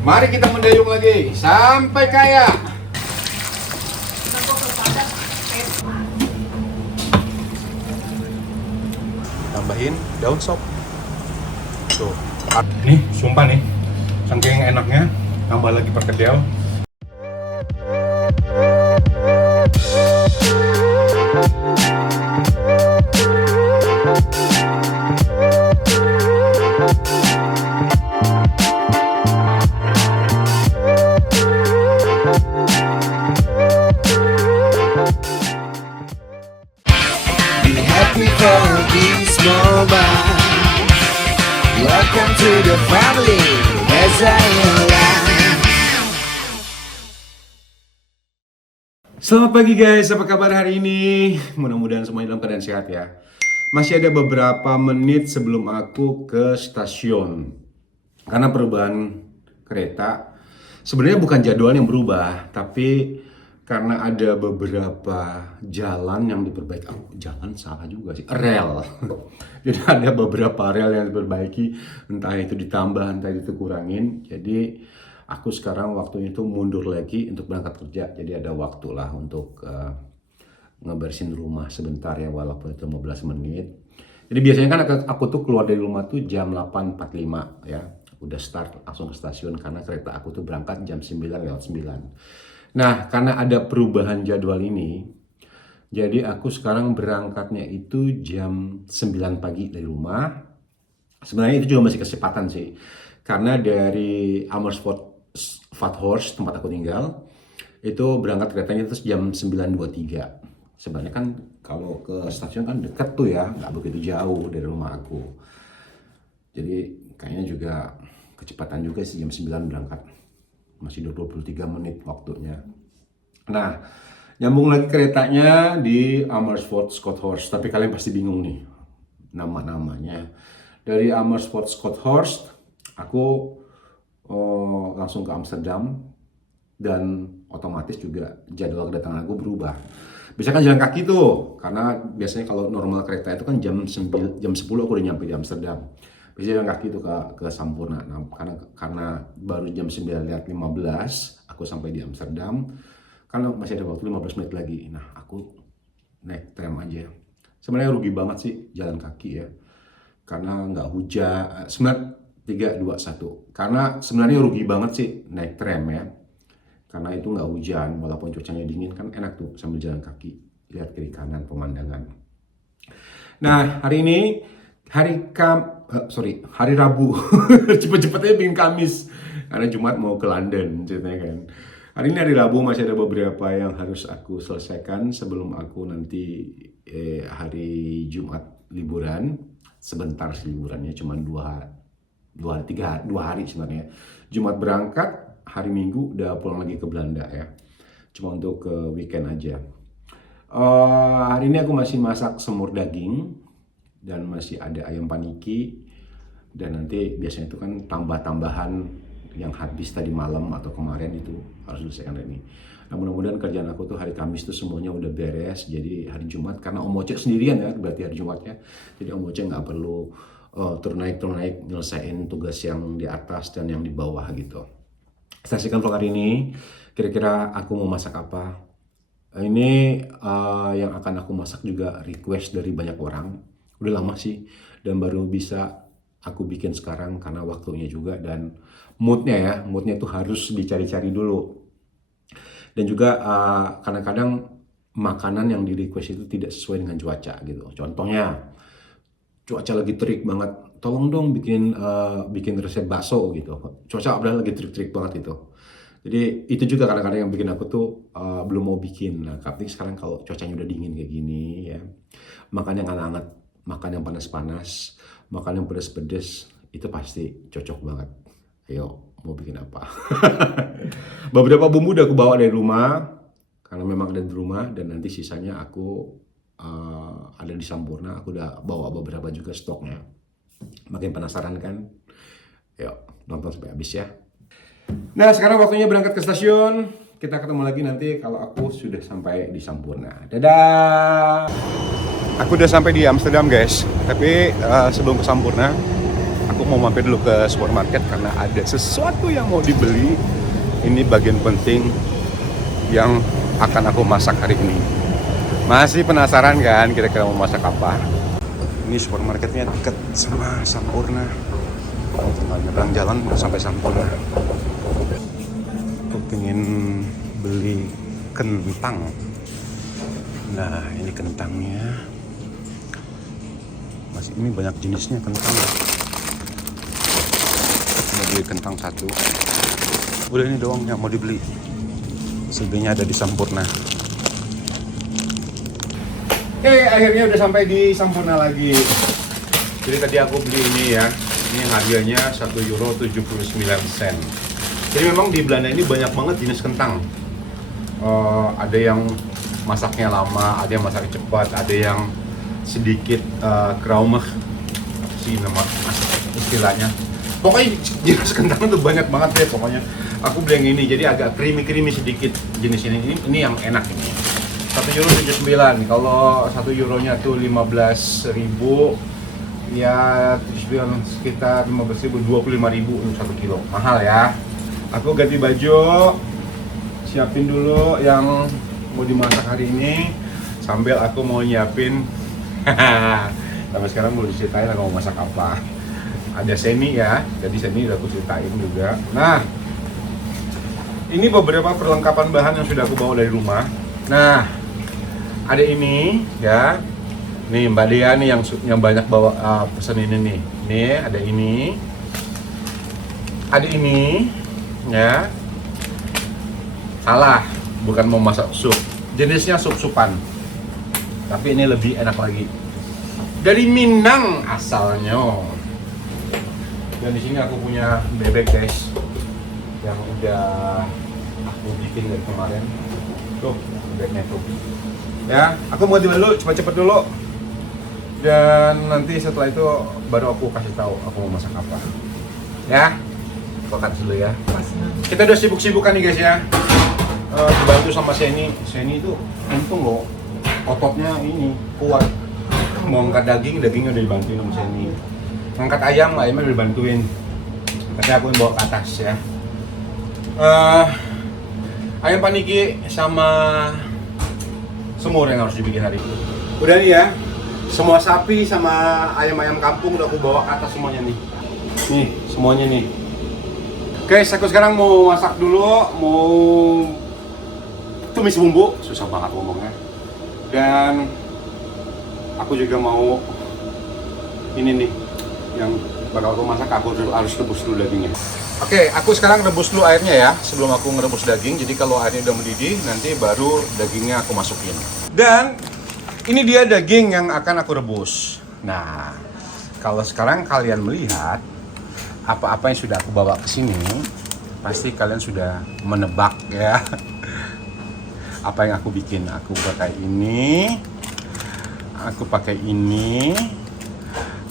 Mari kita mendayung lagi sampai kaya. Tambahin daun sop. Tuh. Nih, sumpah nih. Saking enaknya, tambah lagi perkedel. Happy for this moment. Welcome to the family as I am. Selamat pagi guys, apa kabar hari ini? Mudah-mudahan semuanya dalam keadaan sehat ya. Masih ada beberapa menit sebelum aku ke stasiun. Karena perubahan kereta, sebenarnya bukan jadwal yang berubah, tapi karena ada beberapa jalan yang diperbaiki. Jalan salah juga sih, rel. Jadi ada beberapa rel yang diperbaiki, entah itu ditambah, entah itu kurangin. Jadi aku sekarang waktunya itu mundur lagi untuk berangkat kerja. Jadi ada waktu lah untuk ngebersihin rumah sebentar ya, walaupun itu 15 menit. Jadi biasanya kan aku tuh keluar dari rumah tuh jam 8.45 ya. Udah start langsung ke stasiun karena kereta aku tuh berangkat jam 9:09. Nah, karena ada perubahan jadwal ini, jadi aku sekarang berangkatnya itu jam 9 pagi dari rumah. Sebenarnya itu juga masih kesempatan sih. Karena dari Amersfoort Vathorst, tempat aku tinggal, itu berangkat keretanya terus jam 9.23. Sebenarnya kan kalau ke stasiun kan deket tuh ya, nggak begitu jauh dari rumah aku. Jadi kayaknya juga kecepatan juga sih jam 9 berangkat. Masih 23 menit waktunya. Nah, nyambung lagi keretanya di Amersfoort Vathorst. Tapi kalian pasti bingung nih nama-namanya. Dari Amersfoort Vathorst, aku langsung ke Amsterdam dan otomatis juga jadwal kedatangan aku berubah. Biasanya kan jalan kaki tuh, karena biasanya kalau normal kereta itu kan jam 10 aku udah nyampe di Amsterdam. Biasanya jalan kaki tuh ke Sampurna. Nah, karena baru jam 9.15 aku sampai di Amsterdam, kan masih ada waktu 15 menit lagi. Nah, aku naik tram aja. Sebenarnya rugi banget sih jalan kaki ya. Karena nggak hujan. Sebenarnya 3, 2, 1. Karena sebenarnya rugi banget sih naik tram ya. Karena itu nggak hujan, walaupun cuacanya dingin kan enak tuh sambil jalan kaki. Lihat kiri kanan pemandangan. Nah, hari ini hari Rabu. Cepet-cepetnya bikin Kamis. Karena Jumat mau ke London ceritanya kan. Hari ini hari Rabu, masih ada beberapa yang harus aku selesaikan sebelum aku nanti hari Jumat liburan. Sebentar sih liburannya, cuma 2 hari sebenarnya. Jumat berangkat, hari Minggu udah pulang lagi ke Belanda ya. Cuma untuk ke weekend aja. Hari ini aku masih masak semur daging dan masih ada ayam paniki, dan nanti biasanya itu kan tambah-tambahan yang habis tadi malam atau kemarin itu harus selesaikan hari ini. Nah, mudah-mudahan kerjaan aku tuh hari Kamis tuh semuanya udah beres. Jadi hari Jumat, karena Om Oce sendirian ya, berarti hari Jumatnya. Jadi Om Oce nggak perlu turun naik nyelesain tugas yang di atas dan yang di bawah gitu. Saksikan vlog hari ini. Kira-kira aku mau masak apa? Ini yang akan aku masak juga request dari banyak orang. Udah lama sih, dan baru bisa aku bikin sekarang karena waktunya juga dan moodnya tuh harus dicari-cari dulu. Dan juga kadang-kadang makanan yang di request itu tidak sesuai dengan cuaca gitu. Contohnya cuaca lagi terik banget, tolong dong bikin resep bakso gitu. Cuaca udah lagi terik-terik banget itu. Jadi itu juga kadang-kadang yang bikin aku tuh belum mau bikin. Nah, tapi sekarang kalau cuacanya udah dingin kayak gini ya, makan yang hangat-hangat, makan yang panas-panas, makan yang pedas-pedas, itu pasti cocok banget. Ayo, mau bikin apa? Beberapa bumbu udah aku bawa dari rumah, karena memang ada di rumah, dan nanti sisanya aku ada di Sampurna. Aku udah bawa beberapa juga stoknya. Makin penasaran kan? Yuk, nonton sampai habis ya. Nah, sekarang waktunya berangkat ke stasiun. Kita ketemu lagi nanti kalau aku sudah sampai di Sampurna. Dadah! Aku udah sampai di Amsterdam guys. Tapi sebelum ke Sampurna, aku aku mau mampir dulu ke supermarket karena ada sesuatu yang mau dibeli. Ini bagian penting yang akan aku masak hari ini. Masih penasaran kan kira-kira mau masak apa? Ini supermarketnya dekat sama Sampurna. Tinggal nyebrang jalan sampai Sampurna. Aku pengen beli kentang. Nah, ini kentangnya. Masih ini banyak jenisnya kentang. Mau beli kentang satu. Udah ini doang yang mau dibeli. Selebihnya ada di Sampurna. Akhirnya udah sampai di Sampurna lagi. Jadi tadi aku beli ini ya. Ini harganya €1,79. Jadi memang di Belanda ini banyak banget jenis kentang. Ada yang masaknya lama, ada yang masaknya cepat, ada yang sedikit kraumig, apa sih nama istilahnya. Pokoknya jenis kentang itu banyak banget deh pokoknya. Aku beli yang ini, jadi agak creamy sedikit jenis ini. Ini yang enak ini. €1,79. Kalau €1 tuh 15.000, ya 79 sekitar 15.000, 25.000 untuk 1 kilo. Mahal ya. Aku ganti baju, siapin dulu yang mau dimasak hari ini, sambil aku mau nyiapin. Sampai sekarang belum diceritain aku mau masak apa. Ada semi ya, jadi semi udah aku ceritain juga. Nah, ini beberapa perlengkapan bahan yang sudah aku bawa dari rumah. Nah, ada ini ya. Nih Mbak Dea nih yang banyak bawa pesan ini nih. Nih ada ini. Ada ini ya. Salah, bukan mau masak sup. Jenisnya sup-supan. Tapi ini lebih enak lagi. Dari Minang asalnya. Dan di sini aku punya bebek guys, yang udah aku bikin dari kemarin. Tuh bebeknya tuh. Ya, aku mau ganti dulu, cepet-cepet dulu. Dan nanti setelah itu baru aku kasih tahu aku mau masak apa. Ya, aku cut dulu ya. Kita udah sibuk-sibukan nih guys ya. Dibantu sama Seni itu untung loh, ototnya ini kuat. Mau angkat dagingnya udah dibantuin sama Seni. Angkat ayamnya udah dibantuin. Tapi aku yang bawa ke atas ya. Ayam paniki sama semur yang harus dibikin hari ini. Udah nih ya. Semua sapi sama ayam-ayam kampung udah aku bawa ke atas semuanya nih. Nih, semuanya nih. Oke, aku sekarang mau masak dulu, mau tumis bumbu, susah banget ngomongnya. Dan aku juga mau ini nih, yang bakal aku masak, aku harus rebus dulu dagingnya. Oke, aku sekarang rebus dulu airnya ya, sebelum aku ngerebus daging. Jadi kalau airnya udah mendidih, nanti baru dagingnya aku masukin. Dan ini dia daging yang akan aku rebus. Nah, kalau sekarang kalian melihat apa-apa yang sudah aku bawa ke sini, pasti kalian sudah menebak ya. Apa yang aku bikin? Aku pakai ini. Aku pakai ini.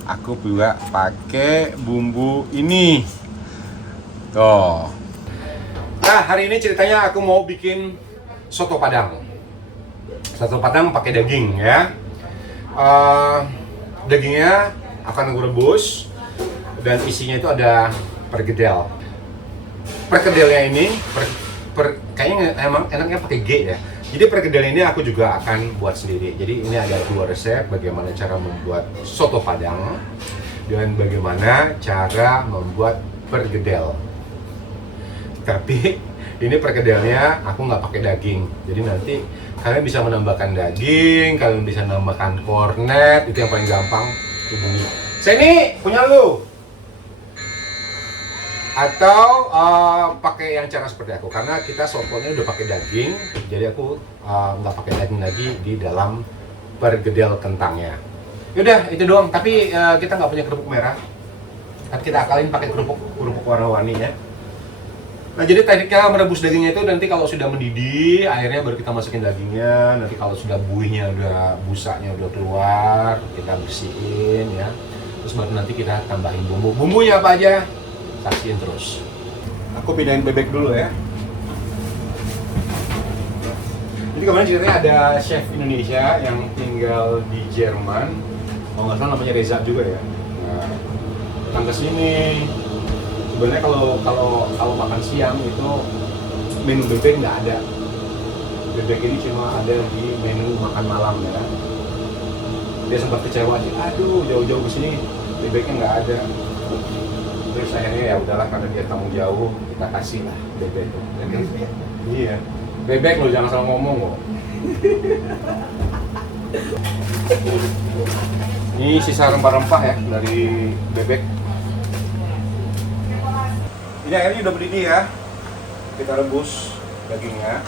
Aku juga pakai bumbu ini. Tuh. Nah, hari ini ceritanya aku mau bikin soto Padang. Soto Padang pakai daging ya. Dagingnya akan aku rebus dan isinya itu ada perkedel. Perkedelnya ini kayaknya emang enaknya pakai G ya. Jadi perkedel ini aku juga akan buat sendiri. Jadi ini ada 2 resep bagaimana cara membuat soto Padang dan bagaimana cara membuat perkedel. Tapi ini perkedelnya aku nggak pakai daging. Jadi nanti kalian bisa menambahkan daging, kalian bisa menambahkan kornet, itu yang paling gampang hubungi. Seni, punya lu? Atau pakai yang cara seperti aku, karena kita sotonya udah pakai daging, jadi aku nggak pakai daging lagi di dalam perkedel kentangnya. Yaudah, itu doang. Tapi kita nggak punya kerupuk merah, kan kita akalin pakai kerupuk warna-warni ya. Nah, jadi tekniknya merebus dagingnya itu nanti kalau sudah mendidih, airnya baru kita masukin dagingnya. Nanti kalau sudah buihnya udah, busanya udah keluar, kita bersihin ya. Terus baru nanti kita tambahin bumbu. Bumbunya apa aja? Saksiin terus. Aku pindahin bebek dulu ya. Jadi kemarin ceritanya ada chef Indonesia yang tinggal di Jerman. Kalau nggak salah namanya Reza juga ya. Nah, datang ke sini. Sebenarnya kalau makan siang itu menu bebek nggak ada. Bebek ini cuma ada di menu makan malam ya. Dia sempat kecewa sih, aduh jauh-jauh ke sini bebeknya nggak ada. Terus akhirnya ya udahlah, karena dia tamu jauh, kita kasih lah bebek itu. Iya, bebek lo, jangan salah ngomong kok. Ini sisa rempah-rempah ya dari bebek. Ini airnya udah mendidih ya. Kita rebus dagingnya.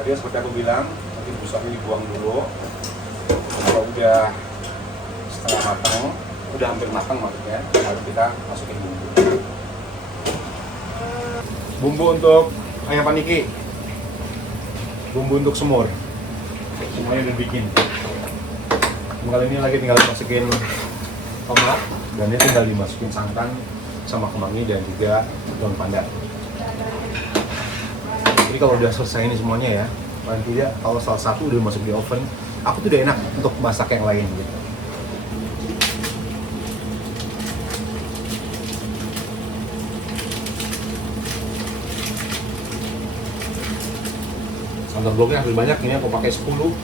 Tadi seperti aku bilang, nanti busaknya dibuang dulu. Kalau udah setengah matang, udah hampir matang maksudnya, baru kita masukin bumbu. Bumbu untuk ayam paniki, bumbu untuk semur, semuanya udah bikin. Kali ini lagi tinggal masukin tomat, dan ini tinggal dimasukin santan sama kemangi dan juga daun pandan. Jadi kalau udah selesai ini semuanya ya, paling tidak kalau salah satu udah masuk di oven, aku tuh udah enak untuk masak yang lain gitu. Sambal bloknya hampir banyak, ini aku pakai 10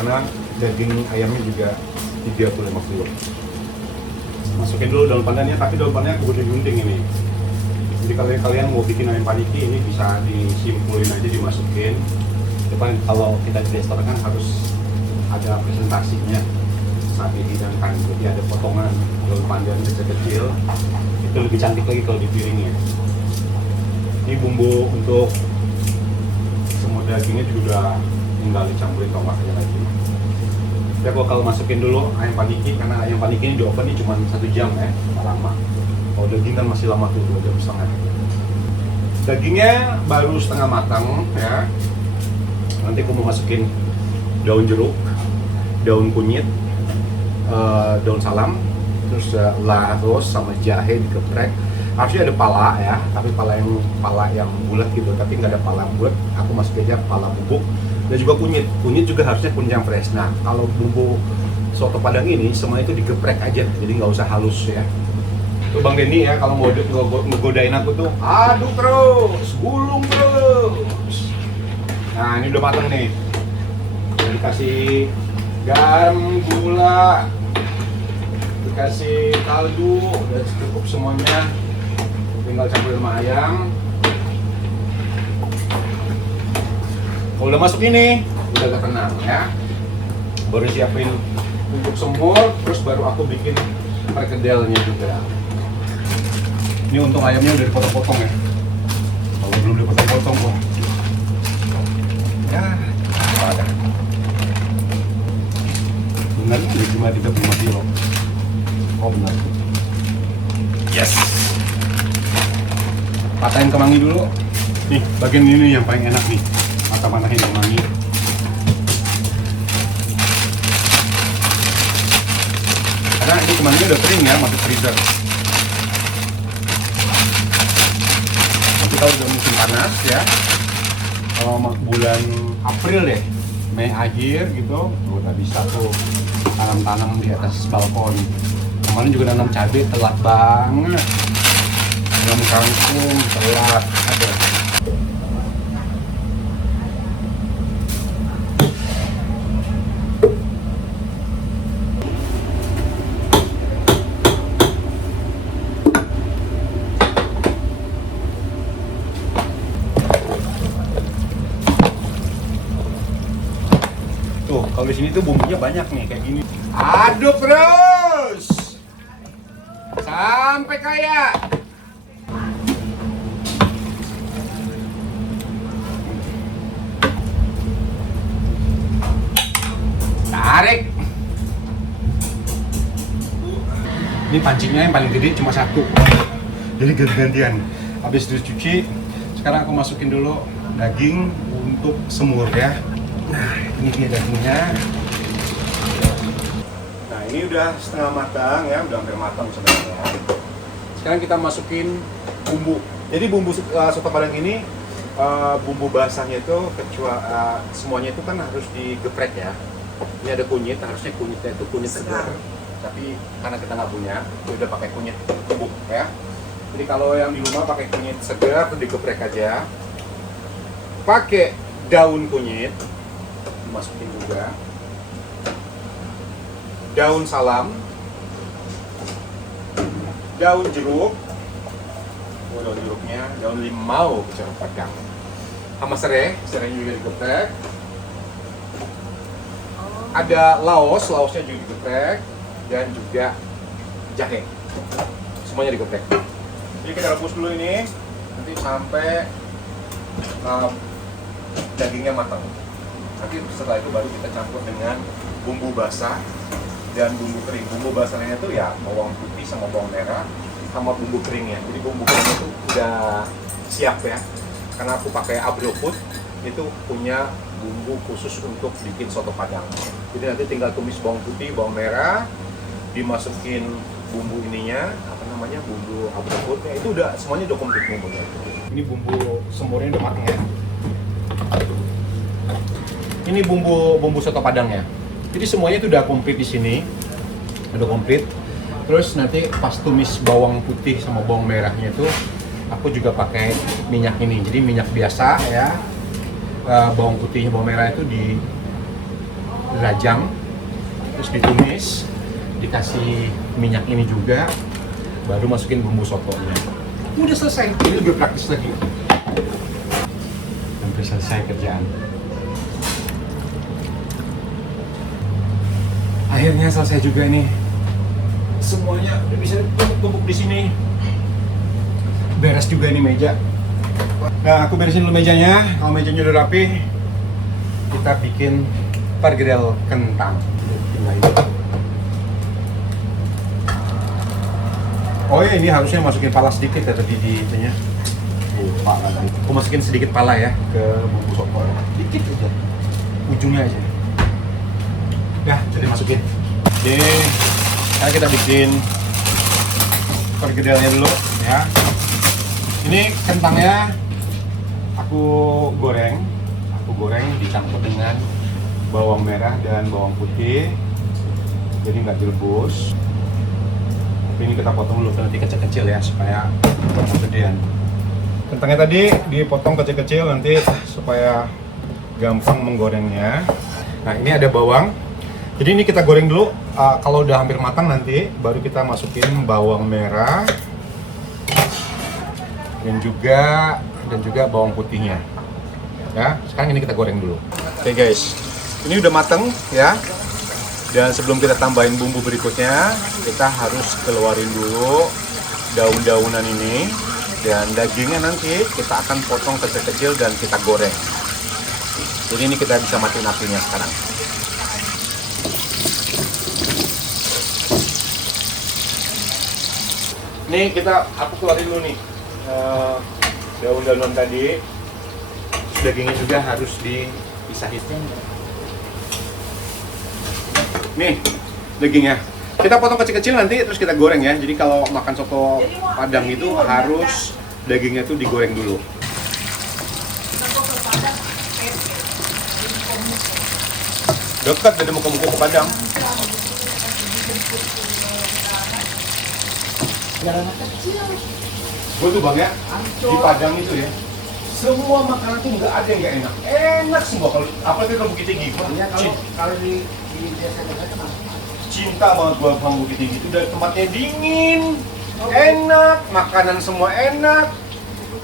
karena daging ayamnya juga 35 kilo. Masukin dulu daun pandannya, tapi daun pandannya aku gunting-gunting ini. Jadi kalau kalian mau bikin ayam paniki ini bisa disimpulin aja, dimasukin. Depan kalau kita di restoran kan harus ada presentasinya saat dihidangkan, jadi ada potongan daun pandan kecil-kecil, itu lebih cantik lagi kalau di piringnya. Ini bumbu untuk semua dagingnya juga udah tinggal dicampurin tomat aja lagi. Ya gua kalau masukin dulu ayam paniki, karena ayam paniki ini di oven ini cuma 1 jam ya, nggak lama. Kalau daging kan masih lama tuh, 2 jam setengah. Dagingnya baru setengah matang ya. Nanti aku mau masukin daun jeruk, daun kunyit, daun salam, terus laros sama jahe digeprek. Harusnya ada pala ya, tapi pala yang bulat gitu, tapi nggak ada pala bulat. Aku masukin aja pala bubuk dan juga kunyit. Kunyit juga harusnya kunyit yang fresh. Nah, kalau bumbu soto Padang ini semua itu digeprek aja, jadi nggak usah halus ya. Tuh Bang Denny ya, kalau mau ngegodain aku tuh aduk terus, gulung terus. Nah, ini udah matang nih. Dikasih garam, gula, dikasih kaldu, udah cukup semuanya. Tinggal campur sama ayam. Kalau udah masuk ini, udah agak tenang ya. Baru siapin untuk semur, terus baru aku bikin perkedelnya juga. Ini untung ayamnya udah dipotong-potong ya. Kalau belum dipotong-potong kok. Ya, apa ada. Benar, ini cuma 35 kilo. Oh benar. Yes. Patahin kemangi dulu. Nih, bagian ini yang paling enak nih. Patah-patahin kemangi. Karena ini kemanginya udah kering ya, masuk freezer. Nanti kalau udah musim panas ya, bulan April deh, Mei akhir gitu, udah bisa tuh tanam-tanam di atas balkon. Kemarin juga nanam cabai telat banget, nanam kangkung telat, ada. Tuh, kalau di sini tuh bumbunya banyak nih kayak gini. Aduk terus sampai kaya. Tarik. Ini pancingnya yang paling gede cuma 1. Jadi ganti-gantian. Habis dicuci, sekarang aku masukin dulu daging untuk semur ya. Nah, ini dia dagingnya. Nah, ini udah setengah matang ya, udah hampir matang sebenarnya. Sekarang kita masukin bumbu. Jadi bumbu soto Padang ini bumbu basahnya itu semuanya itu kan harus digeprek ya. Ini ada kunyit, harusnya kunyitnya itu kunyit segar. tapi karena kita nggak punya, kita udah pakai kunyit bubuk ya. Jadi kalau yang di rumah pakai kunyit segar, tuh digeprek aja. Pakai daun kunyit, dimasukin juga. Daun salam, daun jeruk, daun jeruknya, daun limau kecamatan Padang, sama serai, serainya juga digeprek. Ada laosnya juga digeprek, dan juga jahe, semuanya digeprek. Jadi kita rebus dulu ini, nanti sampai dagingnya matang. Nanti setelah itu baru kita campur dengan bumbu basah dan bumbu kering. Bumbu basahnya itu ya bawang putih sama bawang merah sama bumbu keringnya. Jadi bumbu keringnya itu udah siap ya. Karena aku pakai Abro Food, itu punya bumbu khusus untuk bikin soto Padang. Jadi nanti tinggal tumis bawang putih, bawang merah, dimasukin bumbu ininya, apa namanya, bumbu Abro Foodnya, itu udah semuanya udah komplit bumbunya. Ini bumbu semurnya udah matang ya. Ini bumbu soto Padangnya. Jadi semuanya itu udah komplit di sini, udah komplit. Terus nanti pas tumis bawang putih sama bawang merahnya itu, aku juga pakai minyak ini. Jadi minyak biasa ya. Bawang putih, bawang merah itu dirajang, terus ditumis, dikasih minyak ini juga, baru masukin bumbu sotonya. Udah selesai. Ini lebih praktis lagi. Hampir selesai kerjaan. Akhirnya selesai juga nih. Semuanya udah bisa tumpuk di sini. Beres juga ini meja. Nah, aku beresin dulu mejanya. Kalau mejanya udah rapi, kita bikin pergedel kentang. Oh ya, ini harusnya masukin pala sedikit ya tadi di itunya. Lupa lagi. Aku masukin sedikit pala ya ke bumbu soto. Dikit aja. Ujungnya aja. Dah, jadi masukin. Oke, sekarang kita bikin pergedelnya dulu ya. Ini kentangnya aku goreng dicampur dengan bawang merah dan bawang putih. Jadi nggak direbus. Tapi ini kita potong dulu nanti kecil-kecil ya supaya gedean. Kentangnya tadi dipotong kecil-kecil nanti supaya gampang menggorengnya. Nah, ini ada bawang. Jadi ini kita goreng dulu, kalau udah hampir matang nanti baru kita masukin bawang merah dan juga bawang putihnya. Ya, sekarang ini kita goreng dulu. Oke guys, ini udah matang ya. Dan sebelum kita tambahin bumbu berikutnya, kita harus keluarin dulu daun-daunan ini, dan dagingnya nanti kita akan potong kecil-kecil dan kita goreng. Jadi ini kita bisa matiin apinya sekarang. Nih aku keluarin dulu nih daun-daunan tadi. Dagingnya juga harus dipisahin. Nih dagingnya kita potong kecil-kecil nanti terus kita goreng ya. Jadi kalau makan soto Padang itu harus dagingnya tuh digoreng dulu. Dekat dari muka-muka ke Padang. Gue tuh bang ya, di Padang itu ya, semua makanan tuh nggak ada yang nggak enak. Enak semua, kalau apalagi kalau Bukit Tinggi. Ya, kalau di desa kita mah Cinta banget gua sama Bukit Tinggi itu, dari tempatnya dingin, enak, makanan semua enak.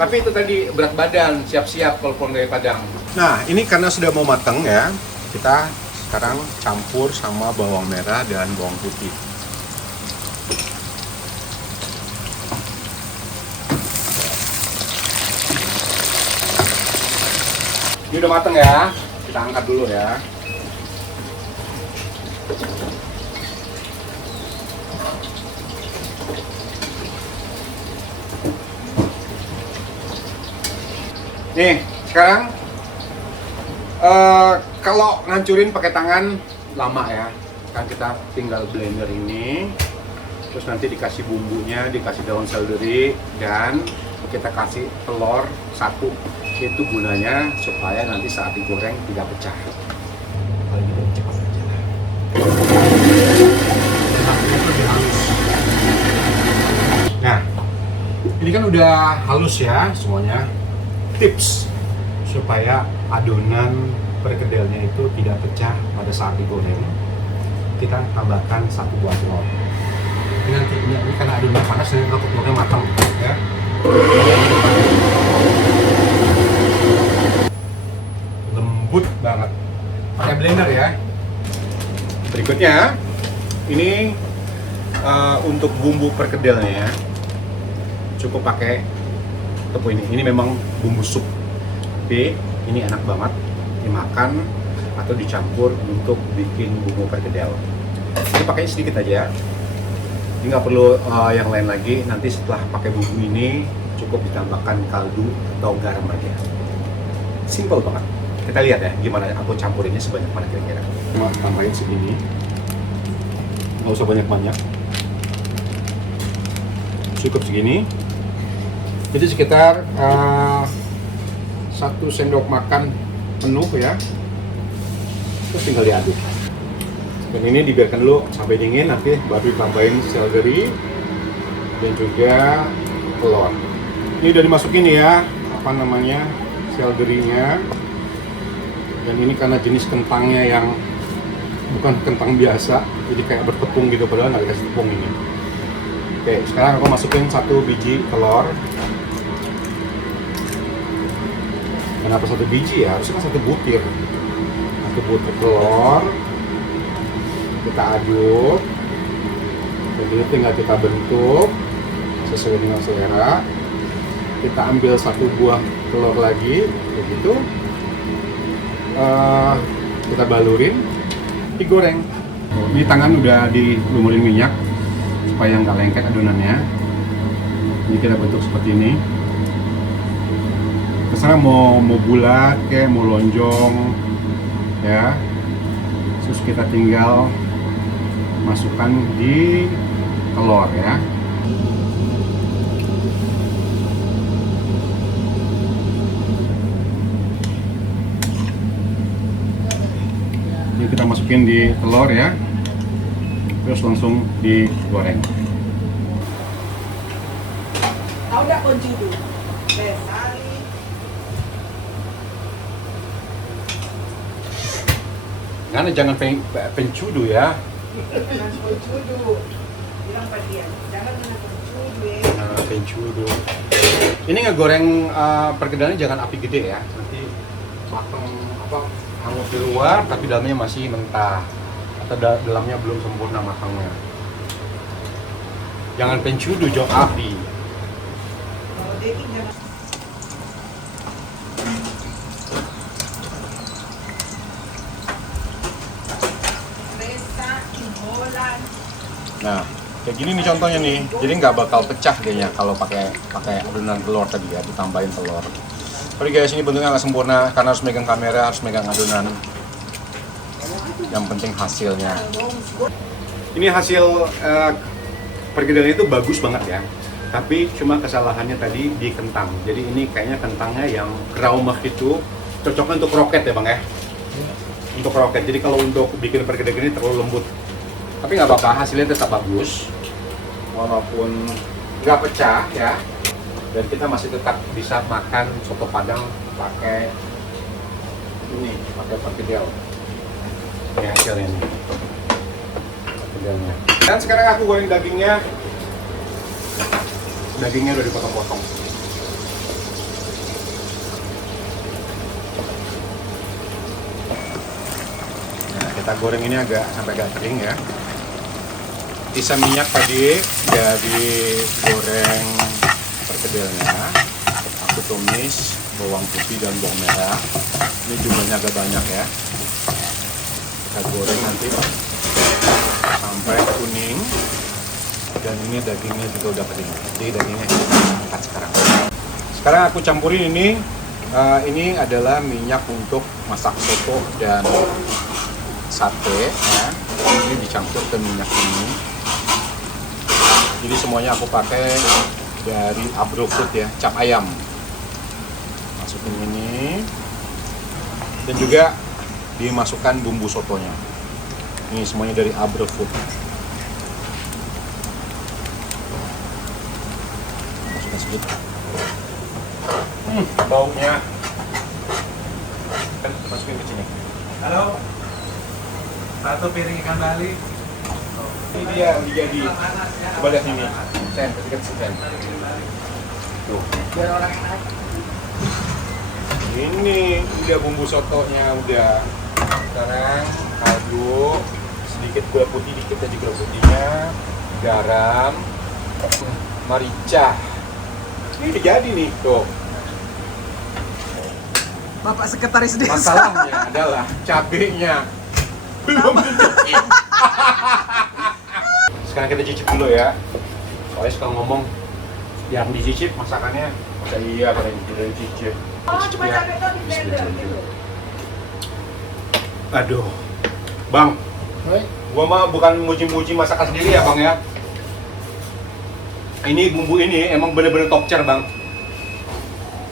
Tapi itu tadi berat badan, siap-siap kalau pulang dari Padang. Nah, ini karena sudah mau matang ya, kita sekarang campur sama bawang merah dan bawang putih. Ini udah mateng ya, kita angkat dulu ya. Nih, sekarang kalau ngancurin pakai tangan lama ya. Kan kita tinggal blender ini, terus nanti dikasih bumbunya, dikasih daun seledri, dan kita kasih telur satu. Itu gunanya supaya nanti saat digoreng tidak pecah. Kalau gitu cepat aja. Ini kan udah halus ya semuanya. Tips supaya adonan perkedelnya itu tidak pecah pada saat digoreng, kita tambahkan 1 buah telur. Ini nanti ini karena adonan panas nanti telurnya matang ya. Lembut banget. Pakai blender ya. Berikutnya ini untuk bumbu perkedelnya cukup pakai tepung ini. Ini memang bumbu sup. Tapi ini enak banget dimakan atau dicampur untuk bikin bumbu perkedel. Ini pakai sedikit aja. Ini nggak perlu yang lain lagi. Nanti setelah pakai bumbu ini cukup ditambahkan kaldu atau garam aja. Simple banget. Kita lihat ya gimana aku campurinnya sebanyak mana kira-kira. Cuma tambahin segini. Nggak usah banyak-banyak. Cukup segini. Jadi sekitar 1 sendok makan penuh ya. Terus tinggal diaduk. Dan ini dibiarkan dulu sampai dingin, nanti baru ditambahin seledri dan juga telur. Ini udah dimasukin ya, apa namanya, seledrinya. Dan ini karena jenis kentangnya yang bukan kentang biasa, jadi kayak bertepung gitu, padahal nggak dikasih tepung ini. Oke, sekarang aku masukin 1 biji telur. Kenapa 1 biji ya? Harusnya kan 1 butir. 1 butir telur. Kita aduk. Jadi tinggal kita bentuk sesuai dengan selera. Kita ambil 1 buah telur lagi, begitu. Kita balurin, digoreng. Ini tangan udah dilumurin minyak supaya nggak lengket adonannya. Ini kita bentuk seperti ini. Terserah mau bulat kayak mau lonjong ya. Terus kita tinggal masukkan di telur ya. Ini kita masukin di telur ya. Terus langsung digoreng. Tahu nggak konjudu? Besari. Karena jangan pencudu ya. Jangan konjudu. Bilang pada dia, jangan kena konjudu ya. Nah, pencudu. Ini ngegoreng perkedelnya jangan api gede ya. Nanti matang apa hangus di luar tapi dalamnya masih mentah atau dalamnya belum sempurna matangnya. Jangan pencudu jok api. Kalau daging jangan. Resa, imbolan. Nah, kayak gini nih contohnya nih. Jadi nggak bakal pecah kayaknya kalau pakai adonan telur tadi ya, ditambahin telur. Tapi guys, ini bentuknya nggak sempurna karena harus megang kamera, harus megang adonan. Yang penting hasilnya. Ini hasil perkedelnya itu bagus banget ya. Tapi cuma kesalahannya tadi di kentang. Jadi ini kayaknya kentangnya yang kraumah itu cocoknya untuk kroket ya bang ya. Untuk kroket. Jadi kalau untuk bikin perkedel ini terlalu lembut. Tapi nggak apa-apa, hasilnya tetap bagus. Walaupun nggak pecah ya. Dan kita masih tetap bisa makan soto Padang pakai ini, pakai perkedel. Ini hasilnya nih. Perkedelnya. Dan sekarang aku goreng dagingnya. Dagingnya udah dipotong-potong. Nah, kita goreng ini sampai agak kering ya. Sisa minyak tadi dari goreng perkedelnya, aku tumis bawang putih dan bawang merah. Ini jumlahnya agak banyak ya. Kita goreng nanti sampai kuning. Dan ini dagingnya juga udah kering. Jadi dagingnya kita angkat sekarang. Sekarang aku campurin ini. Ini adalah minyak untuk masak soto dan sate ya. Ini dicampur ke minyak ini. Jadi semuanya aku pakai dari Abro Food ya, cap ayam. Masukin ini. Dan juga dimasukkan bumbu sotonya. Ini semuanya dari Abro Food. Masukkan Baunya. Masukin ke sini. Halo. Satu piring ikan Bali. Ini dia udah jadi. Coba lihat ini. Sen, kasih sen. Tuh. Biar orang enak. Ini udah bumbu sotonya udah. Sekarang kaldu, sedikit gula putih dikit aja gula putihnya, garam, merica. Ini udah jadi nih tuh. Bapak sekretaris desa. Masalahnya adalah cabenya belum dicicip. Sekarang kita cicip dulu ya. Soalnya suka ngomong yang dicicip masakannya. Masa iya pada tidak dicicip. Oh, Dicicip cuma ya. cabai doang di blender gitu. Aduh, Bang, gua mah bukan muji-muji masakan sendiri ya Bang ya. Ini bumbu ini emang bener-bener top tier Bang.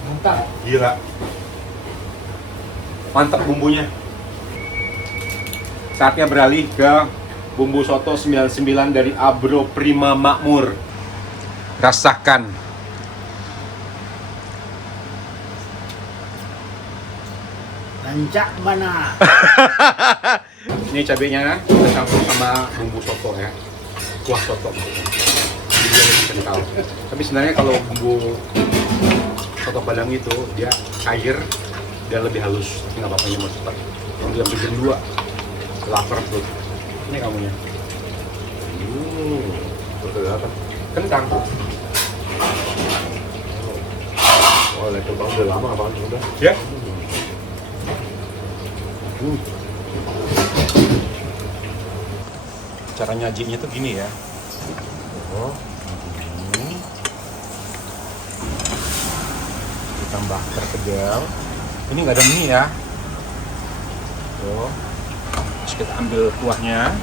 Mantap. Gila. Mantap bumbunya. Saatnya beralih ke bumbu soto 99 dari Abro Prima Makmur. Rasakan. Rancak mana? Ini cabenya kita campur sama bumbu soto ya. Kuah soto maksudnya. Jadi dia lebih kental. Tapi sebenarnya kalau bumbu soto Padang itu dia cair, dia lebih halus. Tapi nggak apa-apa ini mau cepat. Kalau dia bikin dua, lapar perut. Ini kamunya. Betul apa? Kentang. Oh, level bang udah lama bang udah. Ya. Cara nyajinya tuh gini ya. Oh, gini. Ditambah perkedel. Ini nggak ada mie ya. Tuh. Terus kita ambil kuahnya.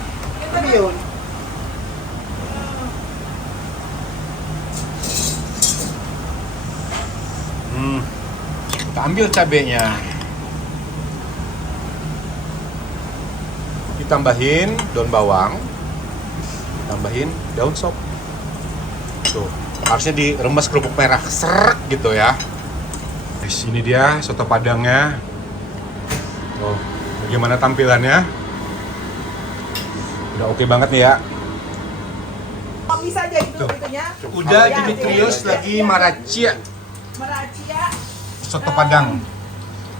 Tapi yun. Kita ambil cabenya. Ditambahin daun bawang, tambahin daun sop. Tuh, harusnya diremes kerupuk merah serek gitu ya. Di sini dia soto Padangnya. Tuh, bagaimana tampilannya? Udah oke banget nih ya. Oh, bisa aja itu Tuh. itunya. Udah Ya, Dimitrios ya, lagi ya. Maracia Meracia. soto Padang.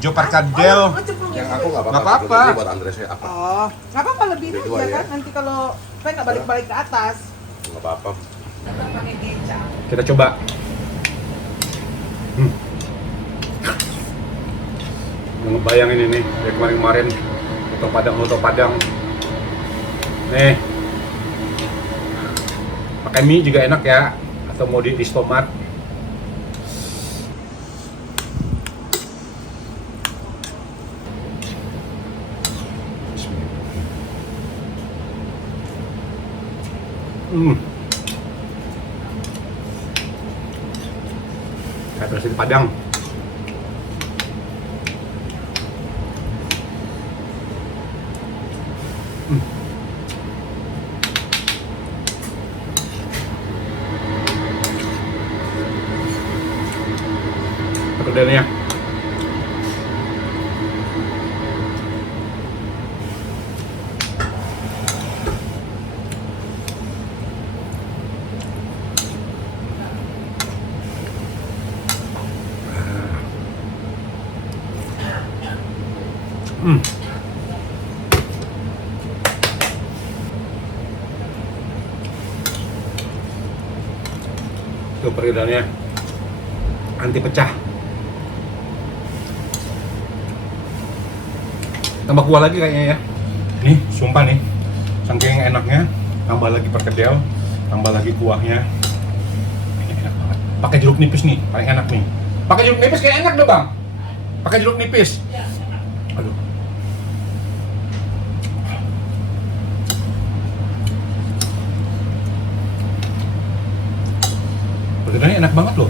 Jo Perkadel. Oh, cemplungin Yang dulu. aku nggak Nggak apa-apa. apa-apa. Ini buat Andresnya apa? Oh, nggak apa-apa lebih Lebih aja dua ya. kan nanti kalau saya nggak balik-balik ke atas. Nggak apa-apa. Tetap pakai kecap. Kita coba. Ngebayangin ini dari kemarin-kemarin Soto Padang. Nih. Pakai mie juga enak ya. Atau mau diiris tomat. Kayak versi di Padang. Perkedelnya. Tuh perkedelnya anti pecah. Tambah kuah lagi kayaknya ya. Nih, sumpah nih. Saking enaknya, tambah lagi perkedel, tambah lagi kuahnya. Ini enak banget. Pakai jeruk nipis nih, paling enak nih. Pakai jeruk nipis kayak enak dong, Bang. Pakai jeruk nipis. Aduh. Perkedelnya enak banget loh.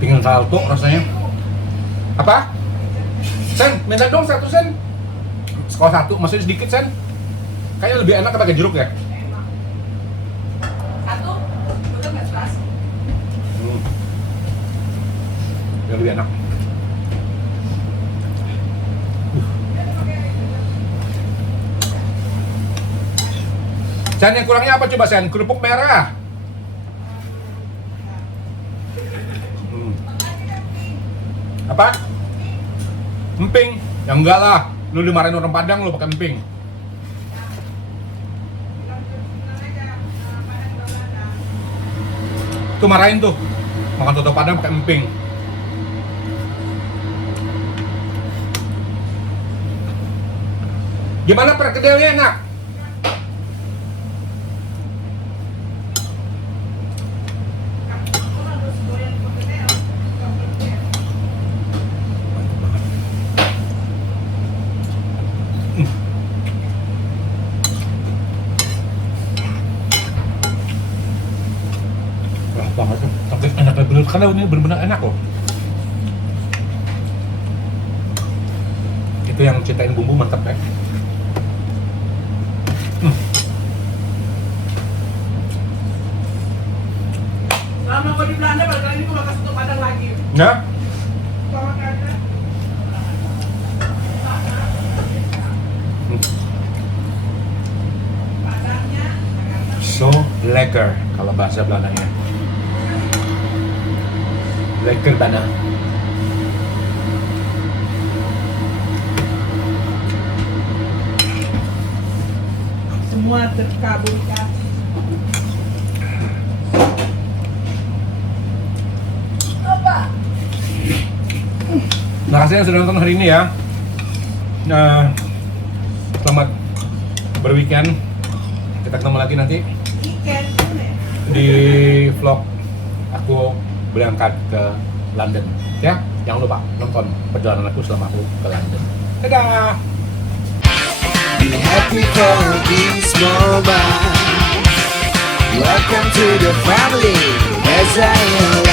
Pingin salto rasanya. Apa? Sen, minta dong 1 sen. Sekolah 1, maksudnya sedikit sen. Kayaknya lebih enak pakai jeruk ya. Satu, betul nggak sekelas? Yang lebih enak. Sen, yang kurangnya apa coba Sen? Kerupuk merah. Apa? Emping? Ya enggak lah. Lu dimarahin orang Padang lu pakai emping. Tuh marahin tuh. Makan soto Padang pakai emping. Gimana perkedelnya enak? Wah banget tuh, tapi enak bener karena ini bener-bener enak loh. Itu yang ceritain bumbu mantap ya. Selama kau di Belanda, balik lagi kau makan soto Padang lagi. Ya? Kalau nggak ada, Padangnya So lekker kalau bahasa Belandanya. Lekker banget. semua terkabulkan. Terima kasih yang sudah nonton hari ini ya. Nah, selamat berweekend. Kita ketemu lagi nanti Ikan. di vlog aku berangkat ke London. Ya, jangan lupa nonton perjalanan aku selama aku ke London. Dadah. Be happy for this moment. Welcome to the family as I am.